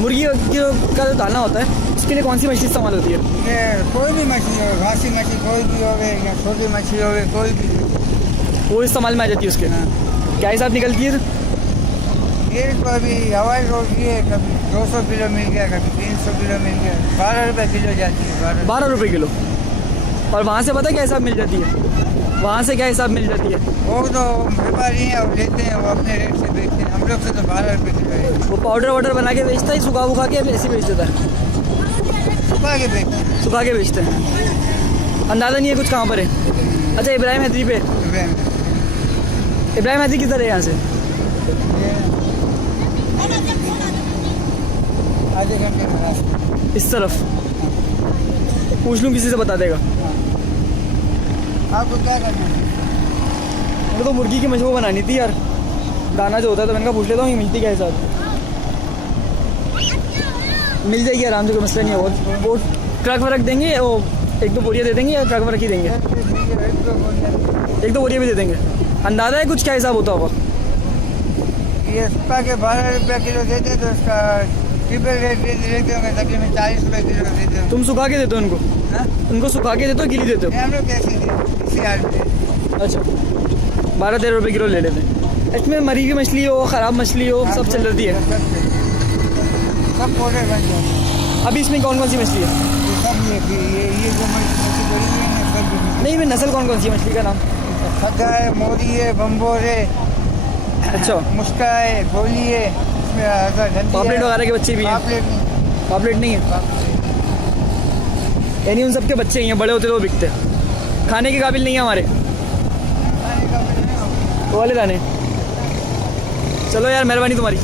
मुर्गी का जो दाना होता है उसके लिए कौन सी मछली इस्तेमाल होती है? ये कोई भी मछली हो, घासी मछली कोई भी हो गई या छोटी मछली हो गई, कोई भी वो इस्तेमाल में आ जाती है उसके। क्या हिसाब निकलती है? ये कभी हवाई रोटी है, कभी 200 किलो मिल गया, कभी 300 किलो मिल गया, 12 रुपये किलो जाती है। 12 रुपये किलो। और वहाँ से पता है क्या हिसाब मिल जाती है? वहाँ से क्या हिसाब मिल जाती है? वो तो व्यापारी हैं और लेते हैं, वो अपने रेट से बेचते हैं। हम लोग से तो 12 रुपये किलो है। वो पाउडर वाउडर बना के बेचता है, सुखा उखा के ऐसे बेच देता है? सुखा के बेचते हैं। सुखा के बेचते हैं। अंदाज़ा नहीं है कुछ कहाँ पर है। अच्छा, इब्राहिम हैदरी पे। रुपये में। इब्राहिम हैदरी किधर है यहाँ से? ये आधे घंटे में रास्ता। इस तरफ पूछ लूँ, किसी से बता देगा। आपको क्या करना है? मुझे तो मुर्गी की मशहूर बनानी थी यार, दाना जो होता है, तो मैंने कहा पूछ लेता हूँ ये मिलती क्या हिसाब? मिल जाएगी आराम से, कोई मसला नहीं है। वो ट्रक वरक देंगे, वो 1-2 बोरियाँ दे देंगे या ट्रक वरक ही देंगे? 1-2 बोरियाँ भी दे देंगे। अंदाज़ा है कुछ क्या हिसाब होता होगा? ये सुखा के 12 रुपये किलो देते तो उसका ट्रिपल रेट देते होंगे, तकरीबन 40 रुपये किलो देते हो। तुम सुखा के देते हो उनको? हाँ? उनको सुखा के देते हो, गिली देते हो? हम लोग कैसे देते, इसी हाल पे। अच्छा, 12-13 रुपये किलो ले लेते हैं। इसमें मरी हुई मछली हो, ख़राब मछली हो, सब चल जाती है। सब पाउडर बन जाते हैं। अभी इसमें कौन कौन सी मछली है? ये सब ये जो मछली बड़ी है ना, सब नहीं, मैं नस्ल कौन कौन सी मछली का नाम? खद्दा है, मोरी है, बम्बोर है, अच्छा, मुस्का है, गोली है, इसमें घंटी पापलेट है। वगैरह के बच्चे भी हैं? पापलेट नहीं। पापलेट नहीं है, यानी उन सबके बच्चे ही हैं, बड़े होते तो वो बिकते हैं। खाने के काबिल नहीं है हमारे खाने का भी नहीं होगा। वो वाले दाने। चलो यार, मेहरबानी तुम्हारी।